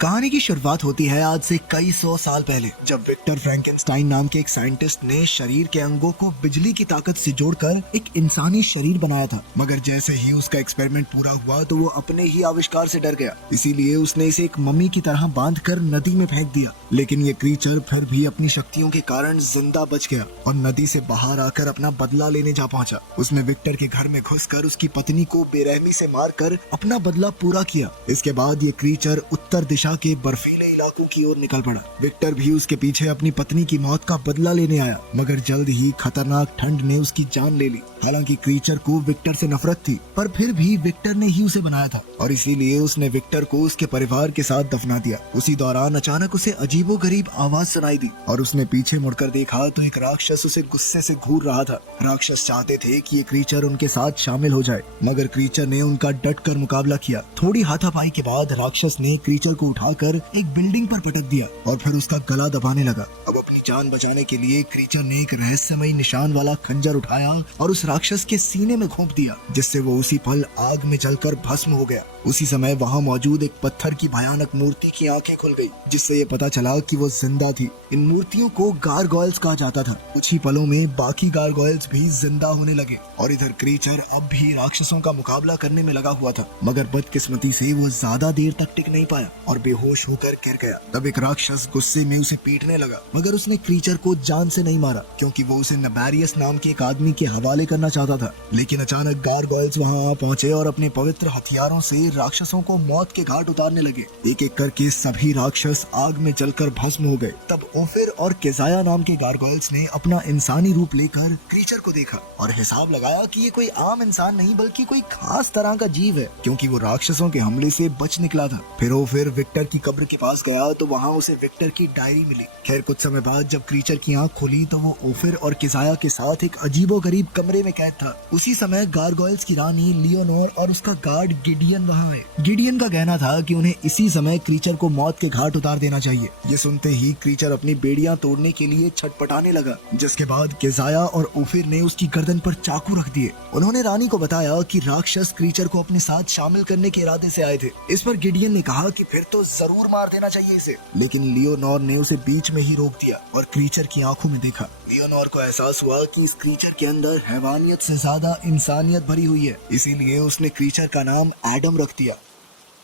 कहानी की शुरुआत होती है आज से कई सौ साल पहले, जब विक्टर फ्रैंकेनस्टाइन नाम के एक साइंटिस्ट ने शरीर के अंगों को बिजली की ताकत से जोड़कर एक इंसानी शरीर बनाया था। मगर जैसे ही उसका एक्सपेरिमेंट पूरा हुआ तो वो अपने ही आविष्कार से डर गया। इसीलिए उसने इसे एक मम्मी की तरह बांधकर नदी में फेंक दिया। लेकिन ये क्रीचर फिर भी अपनी शक्तियों के कारण जिंदा बच गया और नदी से बाहर आकर अपना बदला लेने जा पहुंचा। उसने विक्टर के घर में घुसकर उसकी पत्नी को बेरहमी से मारकर अपना बदला पूरा किया। इसके बाद ये क्रीचर उत्तर दिशा के बर्फीले इलाकों की ओर निकल पड़ा। विक्टर भी उसके पीछे अपनी पत्नी की मौत का बदला लेने आया, मगर जल्द ही खतरनाक ठंड ने उसकी जान ले ली। हालांकि क्रीचर को विक्टर से नफरत थी, पर फिर भी विक्टर ने ही उसे बनाया था और इसीलिए उसने विक्टर को उसके परिवार के साथ दफना दिया। उसी दौरान अचानक उसे अजीबोगरीब आवाज सुनाई दी और उसने पीछे मुड़कर देखा तो एक राक्षस उसे गुस्से से घूर रहा था। राक्षस चाहते थे कि ये क्रीचर उनके साथ शामिल हो जाए, मगर क्रीचर ने उनका डट कर मुकाबला किया। थोड़ी हाथापाई के बाद राक्षस ने क्रीचर को उठाकर एक बिल्डिंग पर पटक दिया और फिर उसका गला दबाने लगा। अब अपनी जान बचाने के लिए क्रीचर ने एक रहस्यमयी निशान वाला खंजर उठाया और उस राक्षस के सीने में घोंप दिया, जिससे वो उसी पल आग में जलकर भस्म हो गया। उसी समय वहाँ मौजूद एक पत्थर की भयानक मूर्ति की आंखें खुल गई, जिससे ये पता चला कि वो जिंदा थी। इन मूर्तियों को गारगोयल्स कहा जाता था। कुछ ही पलों में बाकी गारगोयल्स भी जिंदा होने लगे और इधर क्रीचर अब भी राक्षसों का मुकाबला करने में लगा हुआ था। मगर बदकिस्मती से वो ज्यादा देर तक टिक नहीं पाया और बेहोश होकर गिर गया। तब एक राक्षस गुस्से में उसे पीटने लगा, मगर उसने क्रीचर को जान से नहीं मारा, क्योंकि वो उसे नबेरियस नाम के एक आदमी के हवाले करना चाहता था। लेकिन अचानक गारगोयल्स वहाँ आ पहुंचे और अपने पवित्र हथियारों से राक्षसों को मौत के घाट उतारने लगे। एक एक करके सभी राक्षस आग में जलकर भस्म हो गए। तब ओफिर और केजाया नाम के गारगोयल्स ने अपना इंसानी रूप लेकर क्रीचर को देखा और हिसाब लगाया कि ये कोई आम इंसान नहीं बल्कि कोई खास तरह का जीव है, क्योंकि वो राक्षसों के हमले से बच निकला था। फिर ओफिर विक्टर की कब्र के पास गया तो वहाँ उसे विक्टर की डायरी मिली। खैर कुछ समय बाद जब क्रीचर की आंख खुली तो वो ओफिर और केजाया के साथ एक अजीबोगरीब कमरे में कैद था। उसी समय गारगोयल्स की रानी लियोनोर और उसका गार्ड गिडियन वहाँ आए। गिडियन का कहना था कि उन्हें इसी समय क्रीचर को मौत के घाट उतार देना चाहिए। ये सुनते ही क्रीचर अपनी बेड़ियां तोड़ने के लिए छटपटाने लगा, जिसके बाद केजाया और ओफिर ने उसकी गर्दन पर चाकू रख दिए। उन्होंने रानी को बताया कि राक्षस क्रीचर को अपने साथ शामिल करने के इरादे से आए थे। इस पर गिडियन ने कहा कि फिर तो जरूर मार देना चाहिए इसे, लेकिन लियोनोर ने उसे बीच में ही रोक दिया और क्रीचर की आंखों में देखा। लियोनोर को एहसास हुआ कि इस क्रीचर के अंदर हैवानियत से ज्यादा इंसानियत भरी हुई है, इसीलिए उसने क्रीचर का नाम एडम रख दिया।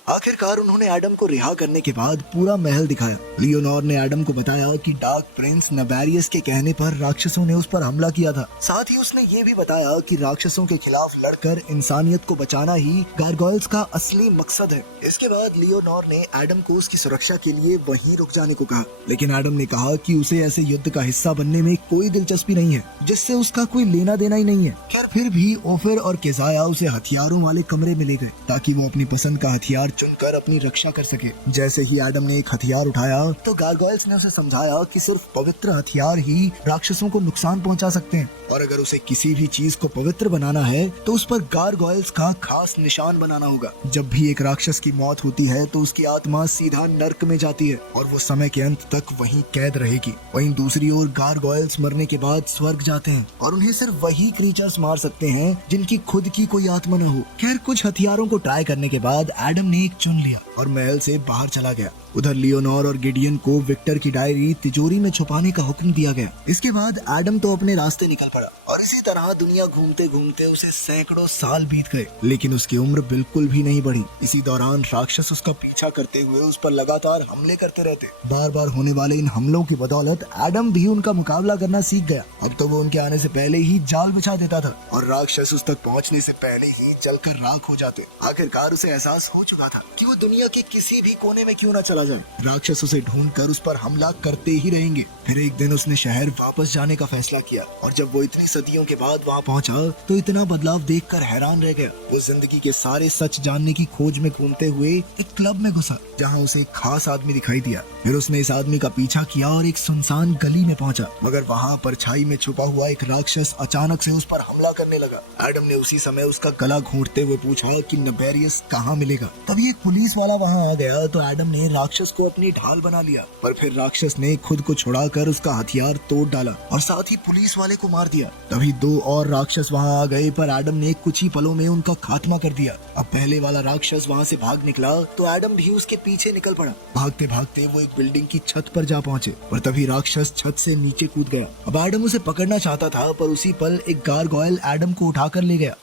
आखिरकार उन्होंने एडम को रिहा करने के बाद पूरा महल दिखाया। लियोनोर ने एडम को बताया कि डार्क प्रिंस नबेरियस के कहने पर राक्षसों ने उस पर हमला किया था। साथ ही उसने ये भी बताया कि राक्षसों के खिलाफ लड़कर इंसानियत को बचाना ही गारगोयल्स का असली मकसद है। इसके बाद लियोनोर ने एडम को उसकी सुरक्षा के लिए वहीं रुक जाने को कहा, लेकिन एडम ने कहा कि उसे ऐसे युद्ध का हिस्सा बनने में कोई दिलचस्पी नहीं है, जिससे उसका कोई लेना देना ही नहीं है। फिर भी ओफिर और केजाया उसे हथियारों वाले कमरे में ले गए ताकि वो अपनी पसंद का हथियार चुनकर अपनी रक्षा कर सके। जैसे ही एडम ने एक हथियार उठाया तो गारगोयल्स ने उसे समझाया कि सिर्फ पवित्र हथियार ही राक्षसों को नुकसान पहुंचा सकते हैं और अगर उसे किसी भी चीज को पवित्र बनाना है तो उस पर गारगोयल्स का खास निशान बनाना होगा। जब भी एक राक्षस की मौत होती है तो उसकी आत्मा सीधा नर्क में जाती है और वो समय के अंत तक वहीं कैद रहेगी। वहीं दूसरी ओर गारगोयल्स मरने के बाद स्वर्ग जाते हैं और उन्हें सिर्फ वही क्रीचर्स मार सकते हैं जिनकी खुद की कोई आत्मा न हो। खैर कुछ हथियारों को ट्राई करने के बाद एडम ने एक चुन लिया और महल से बाहर चला गया। उधर लियोनोर और गिडियन को विक्टर की डायरी तिजोरी में छुपाने का हुक्म दिया गया। इसके बाद एडम तो अपने रास्ते निकल पड़ा और इसी तरह दुनिया घूमते घूमते उसे सैकड़ों साल बीत गए, लेकिन उसकी उम्र बिल्कुल भी नहीं बढ़ी। इसी दौरान राक्षस उसका पीछा करते हुए उस पर लगातार हमले करते रहते। बार बार होने वाले इन हमलों की बदौलत एडम भी उनका मुकाबला करना सीख गया। अब तो वो उनके आने से पहले ही जाल बिछा देता था और राक्षस उस तक पहुँचने से पहले ही जलकर राख हो जाते। आखिरकार उसे एहसास हो चुका था कि वो दुनिया के किसी भी कोने में क्यों न चला जाए, राक्षस उसे ढूंढकर उस पर हमला करते ही रहेंगे। फिर एक दिन उसने शहर वापस जाने का फैसला किया और जब वो इतनी सदियों के बाद वहाँ पहुँचा तो इतना बदलाव देखकर हैरान रह गया। वो जिंदगी के सारे सच जानने की खोज में घूमते हुए एक क्लब में घुसा जहाँ उसे एक खास आदमी दिखाई दिया। फिर उसने इस आदमी का पीछा किया और एक सुनसान गली में पहुंचा, मगर वहाँ परछाई में छुपा हुआ एक राक्षस अचानक से उस पर हमला करने लगा। एडम ने उसी समय उसका गला घोंटते हुए पूछा कि नबेरियस कहाँ मिलेगा। तभी तभी एक पुलिस वाला वहाँ आ गया तो एडम ने राक्षस को अपनी ढाल बना लिया, पर फिर राक्षस ने खुद को छुड़ाकर उसका हथियार तोड़ डाला और साथ ही पुलिस वाले को मार दिया। तभी 2 और राक्षस वहाँ आ गए, पर एडम ने कुछ ही पलों में उनका खात्मा कर दिया। अब पहले वाला राक्षस वहाँ से भाग निकला तो एडम भी उसके पीछे निकल पड़ा। भागते भागते वो एक बिल्डिंग की छत पर जा पहुँचे, पर तभी राक्षस छत से नीचे कूद गया। अब एडम उसे पकड़ना चाहता था, पर उसी पल एक गारगोयल एडम को उठाकर ले गया।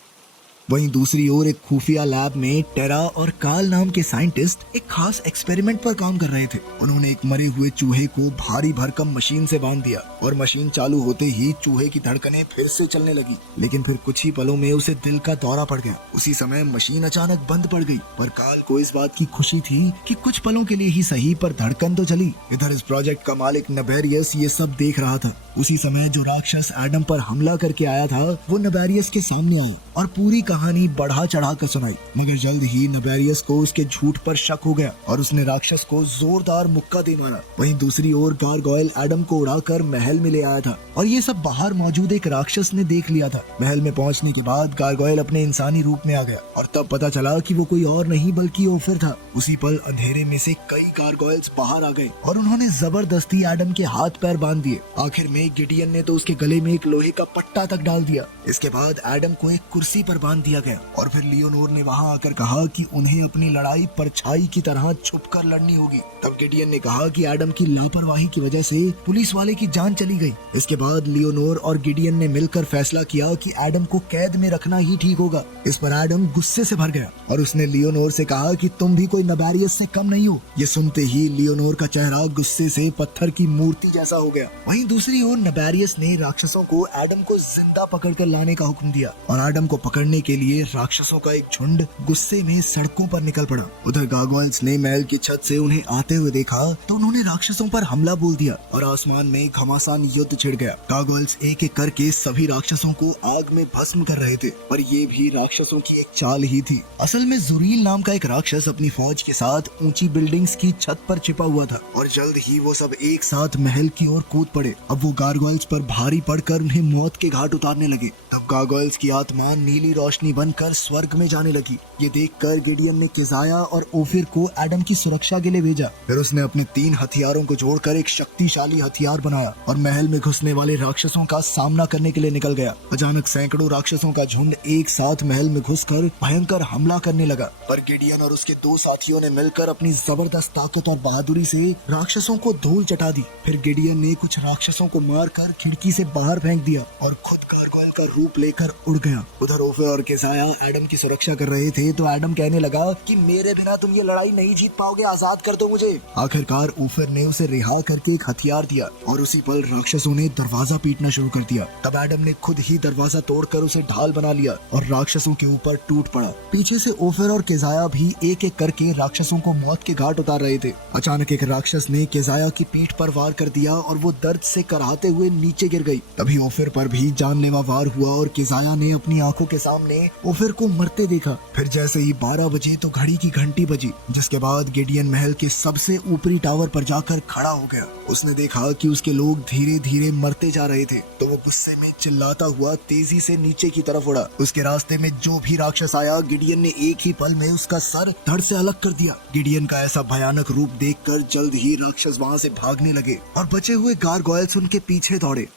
वहीं दूसरी ओर एक खुफिया लैब में टेरा और काल नाम के साइंटिस्ट एक खास एक्सपेरिमेंट पर काम कर रहे थे। उन्होंने एक मरे हुए चूहे को भारी भरकम मशीन से बांध दिया और मशीन चालू होते ही चूहे की धड़कनें फिर से चलने लगी, लेकिन फिर कुछ ही पलों में उसे दिल का दौरा पड़ गया। उसी समय मशीन अचानक बंद पड़ गई, पर काल को इस बात की खुशी थी कि कुछ पलों के लिए ही सही, पर धड़कन तो चली। इधर इस प्रोजेक्ट का मालिक नबेरियस ये सब देख रहा था। उसी समय जो राक्षस एडम पर हमला करके आया था वो नबेरियस के सामने आया और पूरी कहानी बढ़ा चढ़ा कर सुनाई, मगर जल्द ही नबेरियस को उसके झूठ पर शक हो गया और उसने राक्षस को जोरदार मुक्का दे मारा। वहीं दूसरी ओर गारगोयल एडम को उड़ाकर महल में ले आया था और ये सब बाहर मौजूद एक राक्षस ने देख लिया था। महल में पहुंचने के बाद गारगोयल अपने इंसानी रूप में आ गया और तब पता चला कि वो कोई और नहीं बल्कि ओफिर था। उसी पल अंधेरे में से कई गारगोयल्स बाहर आ गए और उन्होंने जबरदस्ती एडम के हाथ पैर बांध दिए। आखिर में गिडियन ने तो उसके गले में एक लोहे का पट्टा तक डाल दिया। इसके बाद एडम को एक कुर्सी पर बांध दिया गया और फिर लियोनोर ने वहां आकर कहा कि उन्हें अपनी लड़ाई परछाई की तरह छुपकर लड़नी होगी। तब गिडियन ने कहा कि एडम की लापरवाही की वजह से पुलिस वाले की जान चली गई। इसके बाद लियोनोर और गिडियन ने मिलकर फैसला किया कि एडम को कैद में रखना ही ठीक होगा। इस पर एडम गुस्से से भर गया और उसने लियोनोर से कहा कि तुम भी कोई नबेरियस से कम नहीं हो। ये सुनते ही लियोनोर का चेहरा गुस्से से पत्थर की मूर्ति जैसा हो गया। वहीं दूसरी ओर नबेरियस ने राक्षसों को एडम को जिंदा पकड़कर लाने का हुक्म दिया और एडम को पकड़ने के लिए राक्षसों का एक झुंड गुस्से में सड़कों पर निकल पड़ा। उधर गारगोयल्स ने महल की छत से उन्हें आते हुए देखा तो उन्होंने राक्षसों पर हमला बोल दिया और आसमान में घमासान युद्ध छिड़ गया। गारगोयल्स एक एक करके सभी राक्षसों को आग में भस्म कर रहे थे, पर ये भी राक्षसों की एक चाल ही थी। असल में जुरील नाम का एक राक्षस अपनी फौज के साथ ऊंची बिल्डिंग्स की छत पर छिपा हुआ था और जल्द ही वो सब एक साथ महल की ओर कूद पड़े। अब वो गारगोयल्स पर भारी पड़कर उन्हें मौत के घाट उतारने लगे। तब गारगोयल्स की आत्मा नीली रोशनी बनकर स्वर्ग में जाने लगी। ये देखकर गिडियन ने किजाया और ओफिर को एडम की सुरक्षा के लिए भेजा। फिर उसने अपने 3 हथियारों को जोड़कर एक शक्तिशाली हथियार बनाया और महल में घुसने वाले राक्षसों का सामना करने के लिए निकल गया। अचानक सैकड़ों राक्षसों का झुंड एक साथ महल में घुसकर भयंकर हमला करने लगा, पर गिडियन और उसके 2 साथियों ने मिलकर अपनी जबरदस्त ताकत और बहादुरी से राक्षसों को धूल चटा दी। फिर गिडियन ने कुछ राक्षसों को मारकर खिड़की से बाहर फेंक दिया और खुद गारगोयल का रूप लेकर उड़ गया। उधर ओफिर और किजाया एडम की सुरक्षा कर रहे थे तो एडम कहने लगा कि मेरे बिना तुम ये लड़ाई नहीं जीत पाओगे, आजाद कर दो मुझे। आखिरकार ओफिर ने उसे रिहा करके एक हथियार दिया और उसी पल राक्षसों ने दरवाजा पीटना शुरू कर दिया। तब एडम ने खुद ही दरवाजा तोड़कर उसे ढाल बना लिया और राक्षसों के ऊपर टूट पड़ा। पीछे से ओफिर और किजाया भी एक एक करके राक्षसों को मौत के घाट उतार रहे थे। अचानक एक राक्षस ने किजाया की पीठ पर वार कर दिया और वो दर्द से कराहते हुए नीचे गिर गई। तभी ओफिर पर भी जानलेवा वार हुआ और किजाया ने अपनी आंखों के सामने ओफिर को मरते देखा। फिर जैसे ही 12 बजे तो घड़ी की घंटी बजी, जिसके बाद गिडियन महल के सबसे ऊपरी टावर पर जाकर खड़ा हो गया। उसने देखा कि उसके लोग धीरे धीरे मरते जा रहे थे तो वो गुस्से में चिल्लाता हुआ तेजी से नीचे की तरफ उड़ा। उसके रास्ते में जो भी राक्षस आया गिडियन ने एक ही पल में उसका सर धड़ से अलग कर दिया। गिडियन का ऐसा भयानक रूप देखकर जल्द ही राक्षस वहाँ से भागने लगे और बचे हुए गारगोयल्स उनके पीछे दौड़े।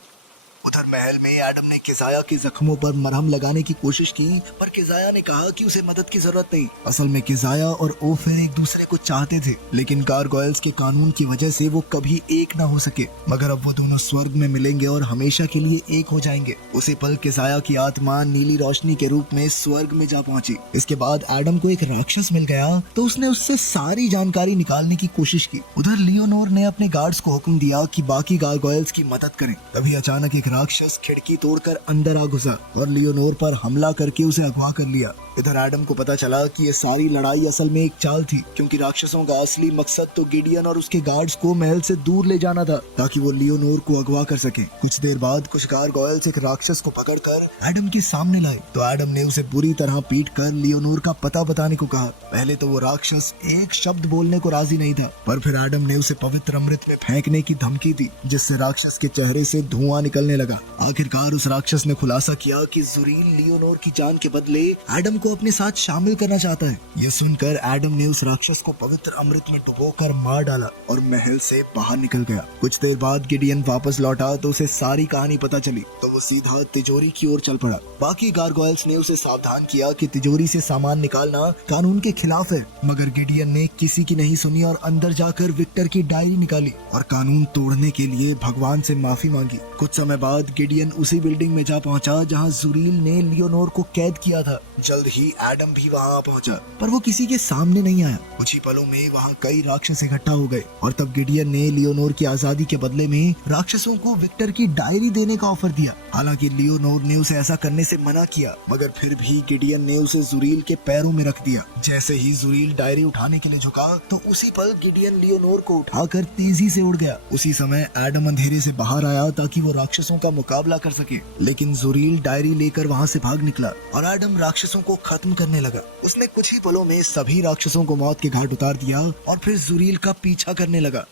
उधर महल में एडम ने किजाया के जख्मों पर मरहम लगाने की कोशिश की, पर किजाया ने कहा कि उसे मदद की जरूरत नहीं। असल में किजाया और ओफिर एक दूसरे को चाहते थे, लेकिन गारगोयल्स के कानून की वजह से वो कभी एक ना हो सके। मगर अब वो दोनों स्वर्ग में मिलेंगे और हमेशा के लिए एक हो जाएंगे। उसी पल किजाया की आत्मा नीली रोशनी के रूप में स्वर्ग में जा पहुंची। इसके बाद एडम को एक राक्षस मिल गया तो उसने उससे सारी जानकारी निकालने की कोशिश की। उधर लियोनोर ने अपने गार्ड्स को हुक्म दिया कि बाकी गारगोयल्स की मदद करें। तभी अचानक एक राक्षस खिड़की तोड़कर अंदर आ घुसा और लियोनोर पर हमला करके उसे अगवा कर लिया। इधर एडम को पता चला कि ये सारी लड़ाई असल में एक चाल थी, क्योंकि राक्षसों का असली मकसद तो गिडियन और उसके गार्ड्स को महल से दूर ले जाना था ताकि वो लियोनोर को अगवा कर सके। कुछ देर बाद कुछ गारगोयल्स एक राक्षस को पकड़कर एडम के सामने लाए तो एडम ने उसे बुरी तरह पीटकर लियोनोर का पता बताने को कहा। पहले तो वो राक्षस एक शब्द बोलने को राजी नहीं था, पर फिर एडम ने उसे पवित्र अमृत में फेंकने की धमकी दी, जिससे राक्षस के चेहरे से धुआं निकलने लगा। आखिरकार उस राक्षस ने खुलासा किया कि जुरील लियोनोर की जान के बदले एडम को अपने साथ शामिल करना चाहता है। ये सुनकर एडम ने उस राक्षस को पवित्र अमृत में डुबोकर मार डाला और महल से बाहर निकल गया। कुछ देर बाद गिडियन वापस लौटा तो उसे सारी कहानी पता चली, तो वो सीधा तिजोरी की ओर चल पड़ा। बाकी गारगोयल्स ने उसे सावधान किया कि तिजोरी से सामान निकालना कानून के खिलाफ है, मगर गिडियन ने किसी की नहीं सुनी और अंदर जाकर विक्टर की डायरी निकाली और कानून तोड़ने के लिए भगवान से माफी मांगी। कुछ समय बाद गिडियन उसी बिल्डिंग में जा पहुंचा जहां जुरील ने लियोनोर को कैद किया था। जल्द ही एडम भी वहां पहुंचा, पर वो किसी के सामने नहीं आया। कुछ ही पलों में वहां कई राक्षस इकट्ठा हो गए और तब गिडियन ने लियोनोर की आजादी के बदले में राक्षसों को विक्टर की डायरी देने का ऑफर दिया। हालांकि लियोनोर ने उसे ऐसा करने से मना किया, मगर फिर भी गिडियन ने उसे जुरील के पैरों में रख दिया। जैसे ही जुरील डायरी उठाने के लिए झुका तो उसी पल गिडियन लियोनोर को उठाकर तेजी से उड़ गया। उसी समय एडम अंधेरे से बाहर आया ताकि वो राक्षसों का मुकाबला कर सके, लेकिन जुरील डायरी लेकर वहां से भाग निकला और एडम राक्षसों को खत्म करने लगा। उसने कुछ ही पलों में सभी राक्षसों को मौत के घाट उतार दिया और फिर जुरील का पीछा करने लगा।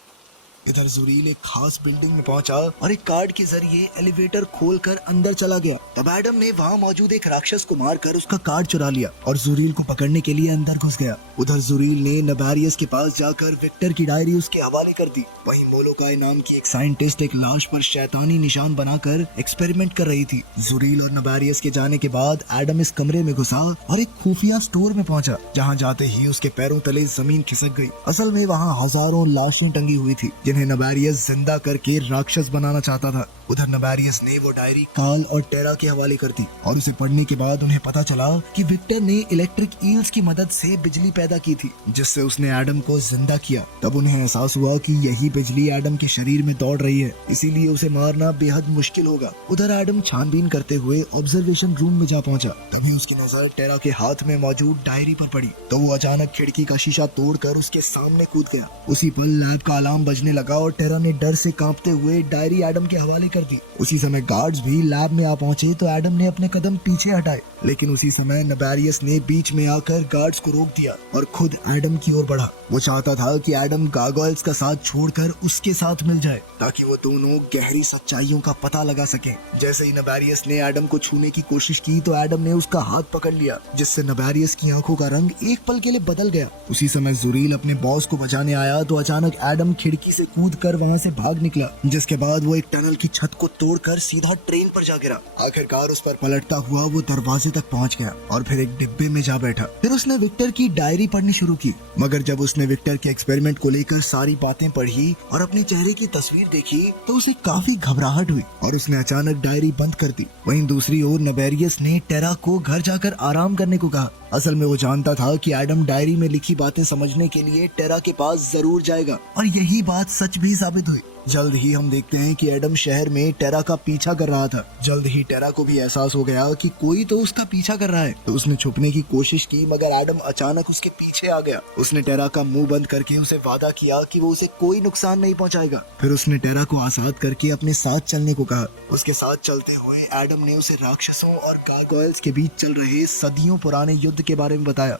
इधर जुरील एक खास बिल्डिंग में पहुंचा और एक कार्ड के जरिए एलिवेटर खोलकर अंदर चला गया। तब एडम ने वहां मौजूद एक राक्षस को मारकर उसका कार्ड चुरा लिया और जुरील को पकड़ने के लिए अंदर घुस गया। उधर जुरील ने नबारियस के पास जाकर विक्टर की डायरी उसके हवाले कर दी। वहीं मोलोकाई नाम की एक साइंटिस्ट एक लाश पर शैतानी निशान बनाकर एक्सपेरिमेंट कर रही थी। जुरील और नबारियस के जाने के बाद एडम इस कमरे में घुसा और एक खुफिया स्टोर में पहुंचा, जहां जाते ही उसके पैरों तले जमीन खिसक गई। असल में वहां हजारों लाशें टंगी हुई थी जिन्हें नबारियस जिंदा करके राक्षस बनाना चाहता था। उधर नबारियस ने वो डायरी काल और टेरा के हवाले कर दी और उसे पढ़ने के बाद उन्हें पता चला कि विक्टर ने इलेक्ट्रिक ईल्स की मदद से बिजली पैदा की थी, जिससे उसने एडम को जिंदा किया। तब उन्हें एहसास हुआ कि यही बिजली एडम के शरीर में दौड़ रही है, इसीलिए उसे मारना बेहद मुश्किल होगा। उधर एडम छानबीन करते हुए ऑब्जर्वेशन रूम में जा पहुंचा। तभी उसकी नजर टेरा के हाथ में मौजूद डायरी पर पड़ी, तो वो अचानक खिड़की का शीशा तोड़कर उसके सामने कूद गया। उसी पल लैब का अलार्म बजने लगा और टेरा ने डर से कांपते हुए डायरी एडम के हवाले कर दी। उसी समय गार्ड्स भी लैब में आ पहुंचे तो एडम ने अपने कदम पीछे हटाए, लेकिन उसी समय नबारियस ने बीच में आकर गार्ड्स को रोक दिया और खुद एडम की ओर बढ़ा। वो चाहता था कि एडम गार्गोयल्स का साथ छोड़कर उसके साथ मिल जाए ताकि वो दोनों गहरी सच्चाइयों का पता लगा सकें। जैसे ही नबारियस ने एडम को छूने की कोशिश की तो एडम ने उसका हाथ पकड़ लिया, जिससे नबारियस की आंखों का रंग एक पल के लिए बदल गया। उसी समय जुरील अपने बॉस को बचाने आया तो अचानक एडम खिड़की से कूदकर वहां से भाग निकला, जिसके बाद वो एक टनल की छत को तोड़कर सीधा ट्रेन पर जा गिरा। आखिरकार उस पर पलटता हुआ वो दरवाजे तक पहुंच गया और फिर एक डिब्बे में जा बैठा। फिर उसने विक्टर की डायरी पढ़नी शुरू की, मगर जब उसने विक्टर के एक्सपेरिमेंट को लेकर सारी बातें पढ़ी और अपने चेहरे की तस्वीर देखी तो उसे काफी घबराहट हुई और उसने अचानक डायरी बंद कर दी। वहीं दूसरी ओर नबेरियस ने टेरा को घर जाकर आराम करने को कहा। असल में वो जानता था कि एडम डायरी में लिखी बातें समझने के लिए टेरा के पास जरूर जाएगा और यही बात सच भी साबित हुई। जल्द ही हम देखते हैं कि एडम शहर में टेरा का पीछा कर रहा था। जल्द ही टेरा को भी एहसास हो गया कि कोई तो उसका पीछा कर रहा है, तो उसने छुपने की कोशिश की, मगर एडम अचानक उसके पीछे आ गया। उसने टेरा का मुंह बंद करके उसे वादा किया कि वो उसे कोई नुकसान नहीं पहुंचाएगा। फिर उसने टेरा को आजाद करके अपने साथ चलने को कहा। उसके साथ चलते हुए एडम ने उसे राक्षसों और गारगोयल्स के बीच चल रहे सदियों पुराने युद्ध के बारे में बताया।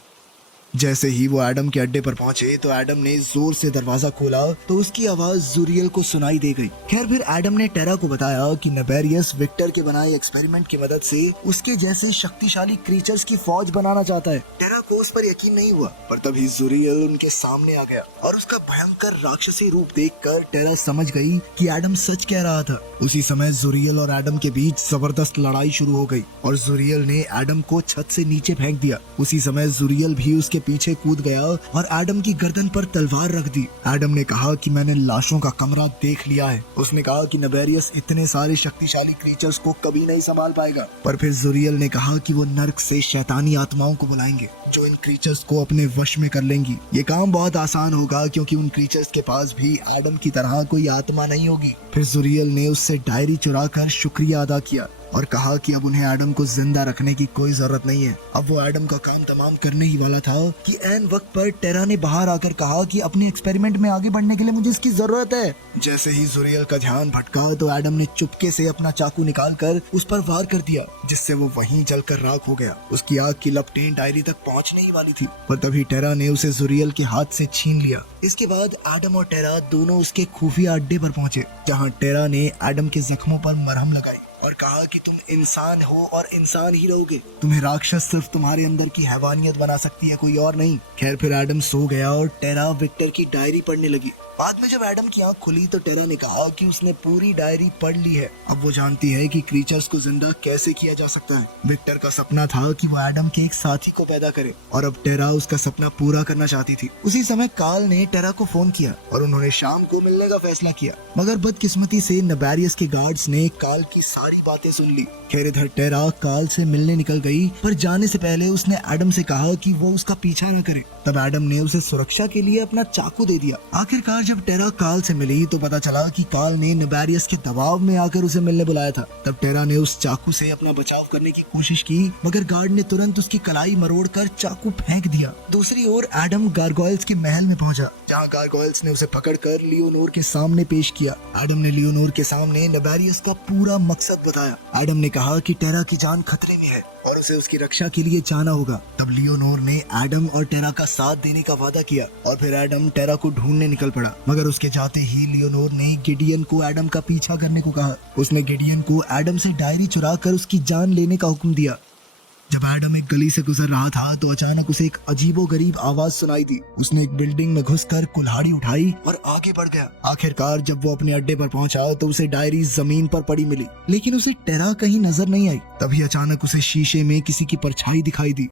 जैसे ही वो एडम के अड्डे पर पहुंचे तो एडम ने जोर से दरवाजा खोला तो उसकी आवाज जुरियल को सुनाई दे गई। खैर फिर एडम ने टेरा को बताया कि नबेरियस विक्टर के बनाए एक्सपेरिमेंट की मदद से उसके जैसे शक्तिशाली क्रीचर्स की फौज बनाना चाहता है। टेरा को उस पर यकीन नहीं हुआ, पर तभी जुरियल उनके सामने आ गया और उसका भयंकर राक्षसी रूप देखकर टेरा समझ गई कि एडम सच कह रहा था। उसी समय जुरियल और एडम के बीच जबरदस्त लड़ाई शुरू हो गई और जुरियल ने एडम को छत से नीचे फेंक दिया। उसी समय जुरियल भी उसके पीछे कूद गया और एडम की गर्दन पर तलवार रख दी। एडम ने कहा कि मैंने लाशों का कमरा देख लिया है। उसने कहा कि नबेरियस इतने सारे शक्तिशाली क्रीचर्स को कभी नहीं संभाल पाएगा। पर फिर जुरियल ने कहा कि वो नर्क से शैतानी आत्माओं को बुलाएंगे जो इन क्रीचर्स को अपने वश में कर लेंगी। ये काम बहुत आसान होगा क्योंकि उन क्रीचर्स के पास भी एडम की तरह कोई आत्मा नहीं होगी। फिर जुरियल ने उससे डायरी चुरा कर शुक्रिया अदा किया और कहा कि अब उन्हें एडम को जिंदा रखने की कोई जरूरत नहीं है। अब वो एडम का काम तमाम करने ही वाला था कि ऐन वक्त पर टेरा ने बाहर आकर कहा कि अपने एक्सपेरिमेंट में आगे बढ़ने के लिए मुझे इसकी जरूरत है। जैसे ही जुरियल का ध्यान भटका तो एडम ने चुपके से अपना चाकू निकालकर उस पर वार कर दिया, जिससे वो वहीं जलकर राख हो गया। उसकी आग की लपटें डायरी तक पहुंचने ही वाली थी, पर तभी टेरा ने उसे जुरियल के हाथ से छीन लिया। इसके बाद एडम और टेरा दोनों उसके खुफिया अड्डे पर पहुंचे, जहाँ टेरा ने एडम के जख्मों पर मरहम लगाई। और कहा कि तुम इंसान हो और इंसान ही रहोगे। तुम्हें राक्षस सिर्फ तुम्हारे अंदर की हैवानियत बना सकती है, कोई और नहीं। खैर फिर एडम सो गया और टेरा विक्टर की डायरी पढ़ने लगी। बाद में जब एडम की आंख खुली तो टेरा ने कहा कि उसने पूरी डायरी पढ़ ली है। अब वो जानती है कि क्रीचर्स को जिंदा कैसे किया जा सकता है। विक्टर का सपना था कि वो एडम के एक साथी को पैदा करे और अब टेरा उसका सपना पूरा करना चाहती थी। उसी समय कार्ल ने टेरा को फोन किया और उन्होंने शाम को मिलने का फैसला किया। मगर बदकिस्मती से नबेरियस के गार्ड्स ने कार्ल की सारी बातें सुन ली। खैर इधर टेरा कार्ल से मिलने निकल गई, पर जाने से पहले उसने एडम से कहा कि वो उसका पीछा न करे। तब एडम ने उसे सुरक्षा के लिए अपना चाकू दे दिया। आखिरकार जब टेरा कार्ल से मिली तो पता चला कि कार्ल ने नबेरियस के दबाव में आकर उसे मिलने बुलाया था। तब टेरा ने उस चाकू से अपना बचाव करने की कोशिश की, मगर गार्ड ने तुरंत उसकी कलाई मरोड़कर चाकू फेंक दिया। दूसरी ओर एडम गारगोयल्स के महल में पहुंचा, जहां गारगोयल्स ने उसे पकड़कर लियोनोर के सामने पेश किया। एडम ने लियोनोर के सामने नबेरियस का पूरा मकसद बताया। एडम ने कहा कि टेरा की जान खतरे में है और उसे उसकी रक्षा के लिए जाना होगा। तब लियोनोर ने एडम और टेरा का साथ देने का वादा किया और फिर एडम टेरा को ढूंढने निकल पड़ा। मगर उसके जाते ही लियोनोर ने गिडियन को एडम का पीछा करने को कहा। उसने गिडियन को एडम से डायरी चुरा कर उसकी जान लेने का हुक्म दिया। जब एडम एक गली से गुजर रहा था तो अचानक उसे एक अजीबोगरीब आवाज सुनाई दी। उसने एक बिल्डिंग में घुसकर कुल्हाड़ी उठाई और आगे बढ़ गया। आखिरकार जब वो अपने अड्डे पर पहुंचा तो उसे डायरी जमीन पर पड़ी मिली, लेकिन उसे टेरा कहीं नजर नहीं आई। तभी अचानक उसे शीशे में किसी की परछाई दिखाई दी।